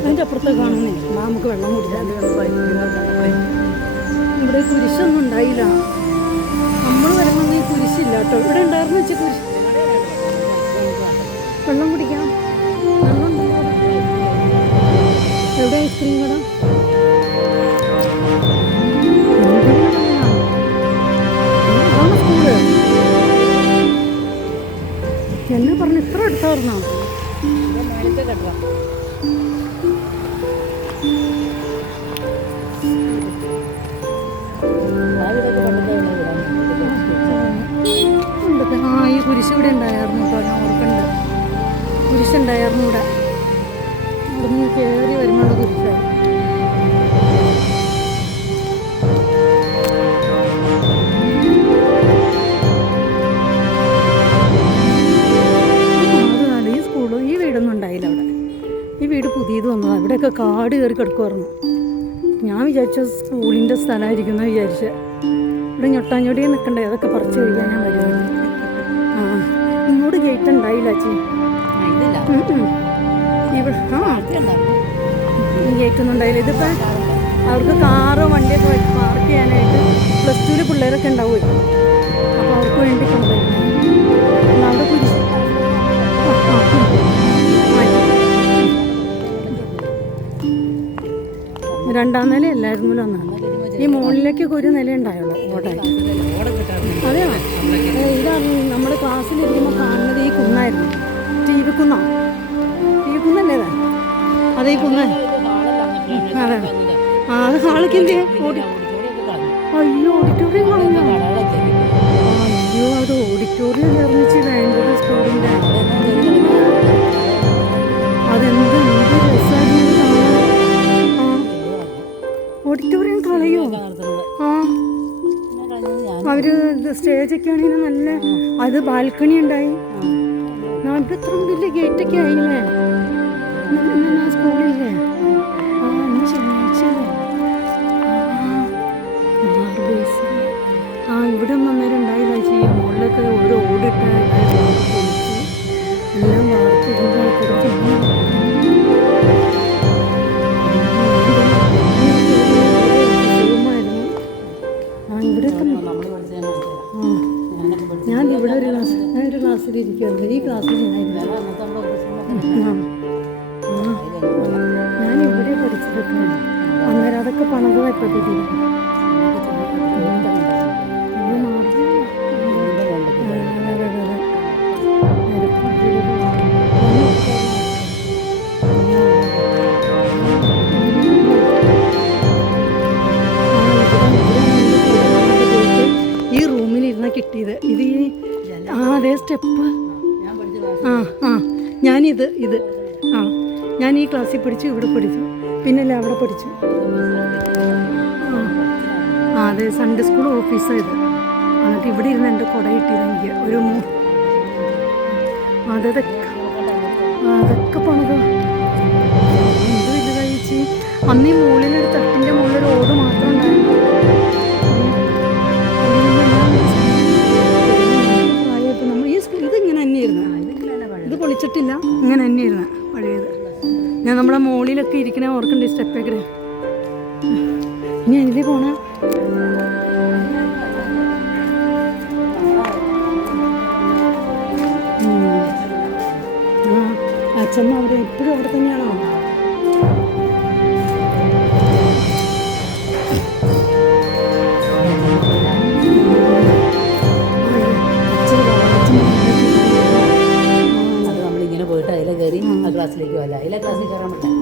അതിൻ്റെ അപ്പുറത്ത് കാണുന്നേ നമുക്ക് വെള്ളം കുടിക്കാൻ. ഇവിടെ കുരിശൊന്നും ഉണ്ടായില്ല. നമ്മൾ വരുമ്പോൾ ഈ കുരിശില്ല കേട്ടോ. ഇവിടെ ഉണ്ടായിരുന്നു വെച്ചാൽ കുരിശ്. വെള്ളം കുടിക്കാം. വെള്ളം ഉണ്ടല്ലോ. എവിടെ ഐസ്ക്രീം കട? അതാണ് സ്കൂള്. എന്നെ പറഞ്ഞു ഇത്ര അടുത്തായിരുന്നോ? ഈ കുരിശ് ഇവിടെ ഉണ്ടായിരുന്നു കേട്ടോ. ഞാൻ ഓർക്കണ്ട് കുരിശുണ്ടായിരുന്നു ഇവിടെ. ഇവിടുന്ന് കയറി വരുമ്പോൾ കുരിശാണ്. ഈ സ്കൂള് ഈ വീടൊന്നും ഉണ്ടായില്ല അവിടെ. ഈ വീട് പുതിയത് വന്നതാണ്. ഇവിടെയൊക്കെ കാട് കയറി കിടക്കുമായിരുന്നു. ഞാൻ വിചാരിച്ച സ്കൂളിൻ്റെ സ്ഥലമായിരിക്കുന്നു വിചാരിച്ച. ഇവിടെ ഞൊട്ടാഞ്ഞൊടിയെ നിൽക്കണ്ടേ, അതൊക്കെ പറിച്ച് കഴിക്കാൻ ഞാൻ വരുമായിരുന്നു. ഇങ്ങോട്ട് ഗേറ്റ് ഉണ്ടായില്ല ചേച്ചി. ഇവിടെ ഗേറ്റ് ഒന്നും ഉണ്ടായില്ല. ഇതിപ്പോൾ അവർക്ക് കാറോ വണ്ടിയൊക്കെ വെച്ച് പാർക്ക് ചെയ്യാനായിട്ട് +2 പിള്ളേരൊക്കെ ഉണ്ടാവുമേ. അപ്പോൾ അവർക്ക് വേണ്ടി കൊണ്ടുപോയി അവിടെ കുരിശ് രണ്ടാം നില അല്ലായിരുന്നല്ലോ എന്നാണ്. ഈ മുകളിലേക്കൊക്കെ ഒരു നില ഉണ്ടായുള്ളൂ ഓടായിട്ട്. അതെയോ? ഇതാണ് നമ്മൾ ക്ലാസ്സിലിരിക്കുമ്പോൾ കാണുന്നത്. ഈ കുന്നായിരുന്നു. ടി വി കുന്നല്ലേ അത്? അതേ കുന്ന്. അതെ. അത് ഹാളിക്കെന്തേ? അയ്യോ, ഓഡിറ്റോറിയം കളഞ്ഞോ? അയ്യോ, അത് ഓഡിറ്റോറിയം നിർമ്മിച്ച് വേണ്ടത് സ്കൂളിൻ്റെ. അതെന്ത് രസമായിരുന്നു കാണാൻ. ഓഡിറ്റോറിയം കളയോ? അവര് സ്റ്റേജൊക്കെ ആണെങ്കിൽ നല്ല. അത് ബാൽക്കണി ഉണ്ടായി. ഇവിടെ ഇത്ര വലിയ ഗേറ്റൊക്കെ ആയില്ലേ സ്കൂളില്ലേ? ശനിയാഴ്ചയല്ലേ? ഇവിടെ ഒന്നും അന്നേരം ഉണ്ടായില്ല ചേച്ചി. മുകളിലൊക്കെ ഓരോ ഓടിട്ട എല്ലാം വാർത്തിരുന്ന ഞാൻ ഇവിടെ ഒരു ക്ലാസ്സിലിരിക്കുമല്ലോ. ഈ ക്ലാസ്സിൽ ഞാനിവിടെ പഠിച്ചതൊക്കെ. അന്നേരം അതൊക്കെ പണിത് വെപ്പത്തില്ല. ഈ റൂമിലിരുന്ന കിട്ടിയത് ഇത്. അതേ സ്റ്റെപ്പ്. ഞാനിത് ഞാൻ ഈ ക്ലാസ്സിൽ പഠിച്ചു, ഇവിടെ പഠിച്ചു, പിന്നല്ലേ അവിടെ പഠിച്ചു. അതെ, സൺഡേ സ്കൂൾ ഓഫീസായത്. എന്നിട്ട് ഇവിടെ ഇരുന്ന് എൻ്റെ കുട കിട്ടിയത് എനിക്ക് ഒരു അതൊക്കെ പണിത് എന്തോ ഇത് കഴിച്ച്. അന്ന് ഈ മുകളിലൊരു തട്ടിൻ്റെ മുകളിലൊരു ഓട് മാത്രം ഉണ്ടായിരുന്നു. നമ്മൾ ഈ ഇതിങ്ങനെ തന്നെയായിരുന്നു. ഇത് പൊളിച്ചിട്ടില്ല, ഇങ്ങനെ തന്നെയായിരുന്നു പഴയത്. ഞാൻ നമ്മളെ മുകളിലൊക്കെ ഇരിക്കണ ഓർക്കണ്ടേ സ്റ്റെപ്പൊക്കെ. ഇനി അതിലേ പോണ അച്ഛമ്മ അവിടെ എപ്പോഴും അവിടെ തന്നെയാണോ? നമ്മളിങ്ങനെ പോയിട്ട് അതിലെ കയറി ആ ക്ലാസ്സിലേക്ക് പോകല്ല, അതിലെ ക്ലാസ്സിൽ കയറാൻ പറ്റില്ല.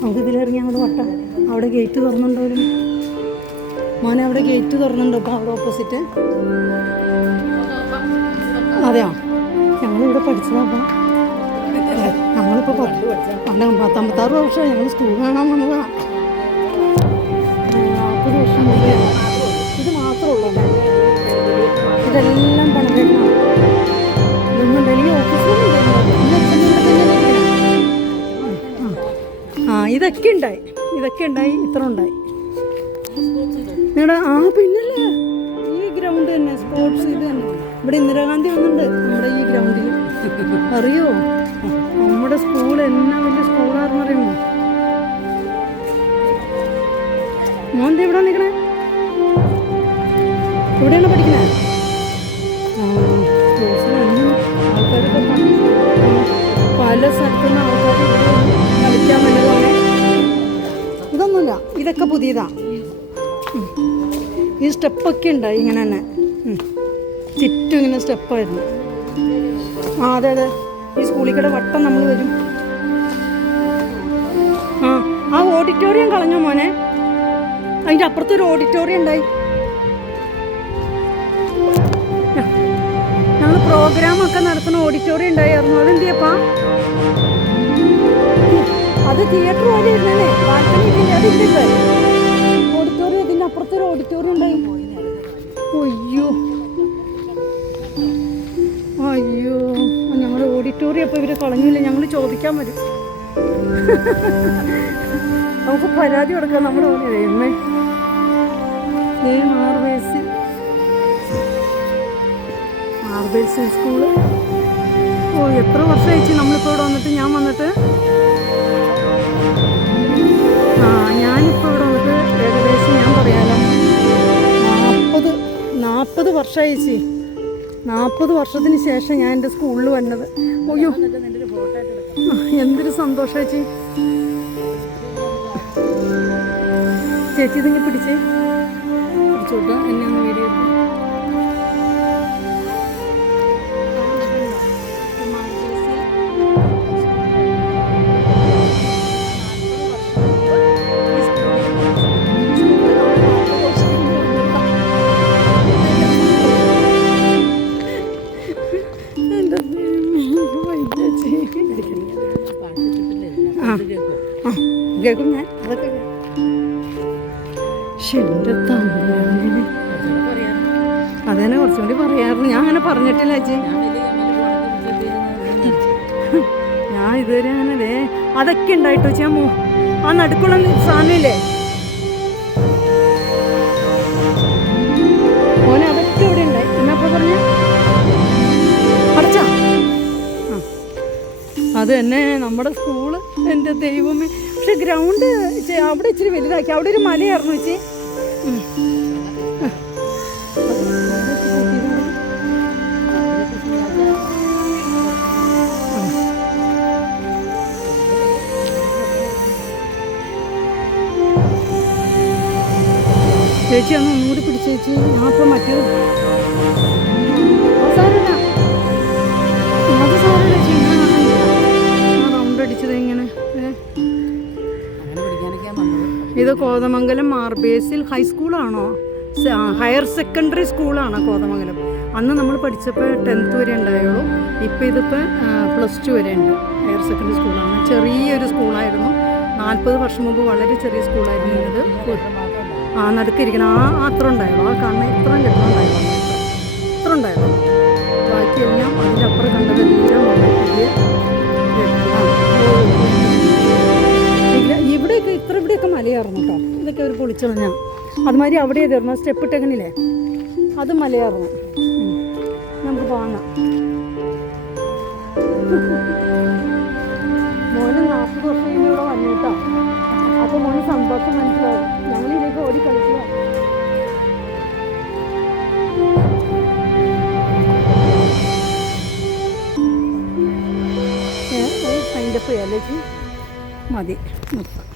നമുക്ക് ഇതിലിറങ്ങി അങ്ങോട്ട് വട്ടം. അവിടെ ഗേറ്റ് തുറന്നുണ്ടോലും മോനെ, അവിടെ ഗേറ്റ് തുറന്നുണ്ടോ ഇപ്പം അവിടെ ഓപ്പോസിറ്റ്? അതെയോ, ഞങ്ങളിവിടെ പഠിച്ചതാ. ഞങ്ങളിപ്പോൾ 56 വർഷമായി ഞങ്ങൾ സ്കൂൾ കാണാൻ വന്നതാണ്. 40 വർഷം മുമ്പേ ഇത് മാത്രമുള്ളൂ. ഇതെല്ലാം പണിതേക്കണം. ഇതൊന്നും എനിക്ക് ഓഫീസിലൊന്നും ഇതൊക്കെ ഉണ്ടായി, ഇത്ര ഉണ്ടായി നിങ്ങളുടെ. പിന്നല്ലേ ഈ ഗ്രൗണ്ട് തന്നെ സ്പോർട്സ് ഇത് തന്നെ. ഇവിടെ ഇന്ദിരാഗാന്ധി വന്നിട്ടുണ്ട് നമ്മുടെ ഈ ഗ്രൗണ്ടിൽ. അറിയോ നമ്മുടെ സ്കൂൾ എന്നാ വലിയ സ്കൂളാണെന്ന് അറിയുമോ? മോന്തി ഇവിടെ നിൽക്കണേ, ഇവിടെയാണ് പഠിക്കണേ. സ്പോർട്സിലൊന്നും ആൾക്കാരൊക്കെ പല സ്ഥലത്തുനിന്ന് ആൾക്കാർ കളിക്കാൻ വേണ്ടതാണ്. ഇതൊന്നുമില്ല, ഇതൊക്കെ പുതിയതാ. ഈ സ്റ്റെപ്പൊക്കെ ഉണ്ടായി ഇങ്ങനെ തന്നെ, ചുറ്റും ഇങ്ങനെ സ്റ്റെപ്പായിരുന്നു. അതെ അതെ, ഈ സ്കൂളിൽ കൂടെ വട്ടം നമ്മൾ വരും. ആ ഓഡിറ്റോറിയം കളഞ്ഞോ മോനെ? അതിൻ്റെ അപ്പുറത്തൊരു ഓഡിറ്റോറിയം ഉണ്ടായി. ഞങ്ങൾ പ്രോഗ്രാമൊക്കെ നടത്തുന്ന ഓഡിറ്റോറിയം ഉണ്ടായിരുന്നു. അതെന്ത് ചെയ്യപ്പാ? അത് തിയേറ്റർ പോലെ ഇരുന്നേ, ബാൽക്കണി അതില്ല. ഓഡിറ്റോറിയം, ഇതിൻ്റെ അപ്പുറത്തൊരു ഓഡിറ്റോറിയം ഉണ്ടായി. അയ്യോ ഞങ്ങൾ ഓഡിറ്റോറിയം അപ്പോൾ ഇവർ കളഞ്ഞില്ല. ഞങ്ങൾ ചോദിക്കാൻ വരും, നമുക്ക് പരാതി കൊടുക്കാം. നമ്മുടെ എമ്മേ ആർബേഴ്സ് സ്കൂള്. എത്ര വർഷമായി നമ്മളിപ്പോൾ ഇവിടെ വന്നിട്ട്? ഞാൻ വന്നിട്ട് ഞാനിപ്പോൾ ഇവിടെ വന്നിട്ട് ഏകദേശം ഞാൻ പറയാലോ 40 വർഷമായി. 40 വർഷത്തിന് ശേഷം ഞാൻ എൻ്റെ സ്കൂളിൽ വന്നത്. അയ്യോ എന്തൊരു സന്തോഷം ചേച്ചി. ഇതിങ്ങനെ പിടിച്ചോട്ടോ, എന്നെ ഒന്ന് വീഡിയോ എടുത്തു. കേൾക്കും ഞാൻ, അതൊക്കെ അതന്നെ കുറച്ചുകൂടി പറയാറുണ്ട്. ഞാൻ അങ്ങനെ പറഞ്ഞിട്ടില്ല ചേച്ചി. ഞാൻ ഇതുവരെ അങ്ങനെ അതൊക്കെ ഉണ്ടായിട്ടോ ചേച്ചി. ആ നടുക്കുള്ള സാധനമില്ലേ മോനെ, അതൊക്കെ ഇവിടെ ഉണ്ടായി. എന്നപ്പോൾ പറഞ്ഞ അടച്ചാ അത് തന്നെ നമ്മുടെ സ്കൂള്. എൻ്റെ ദൈവമേ, പക്ഷെ ഗ്രൗണ്ട് അവിടെ ഇച്ചിരി വലുതാക്കി. അവിടെ ഒരു മലയായിരുന്നു ചേച്ചി. ചേച്ചി അന്ന് ഒന്നുകൂടി പിടിച്ചേച്ചി. ഞാൻ ഇപ്പം മറ്റേ സാരമില്ല, അത് സാരമില്ല ചേച്ചി. റൗണ്ട് അടിച്ചത് ഇങ്ങനെ. ഇത് കോതമംഗലം മാർബേസിൽ ഹൈസ്കൂളാണോ? ഹയർ സെക്കൻഡറി സ്കൂളാണ് കോതമംഗലം. അന്ന് നമ്മൾ പഠിച്ചപ്പോൾ 10th വരെ ഉണ്ടായുള്ളൂ. ഇപ്പോൾ ഇതിപ്പോൾ +2 വരെ ഉണ്ട്. ഹയർ സെക്കൻഡറി സ്കൂളാണ്. ചെറിയൊരു സ്കൂളായിരുന്നു. 40 വർഷം മുമ്പ് വളരെ ചെറിയ സ്കൂളായിരുന്നു ഇത്. നടുക്കിരിക്കണം. അത്ര ഉണ്ടായുള്ളൂ. കാണുന്ന ഇത്രയും കെട്ടണം ഉണ്ടായിരുന്നു. ഇത്ര ഉണ്ടായിരുന്നു. ബാക്കിയെല്ലാം അതിൻ്റെ അപ്പുറം കണ്ടതെല്ലാം വളരെ പുതിയ. ഇവിടെയൊക്കെ ഇവിടെയൊക്കെ മലയായിരുന്നു കേട്ടോ. ഇതൊക്കെ ഒരു പൊളിച്ചളഞ്ഞാൽ അതുമാതിരി അവിടെ ഏതായിരുന്നു സ്റ്റെപ്പ് ഇട്ടേക്കണില്ലേ, അത് മലയായിരുന്നു. നമുക്ക് വാങ്ങാം. മോന് 40 വർഷം ഇവിടെ വന്നിട്ടോ. അപ്പോൾ മോന് സന്തോഷം മനസ്സിലാവും. ഞങ്ങളിതിലേക്ക് ഓടി കളിക്കുക. വൈൻഡപ്പ് ചെയ്യാലേക്ക് മതി നിർത്താം.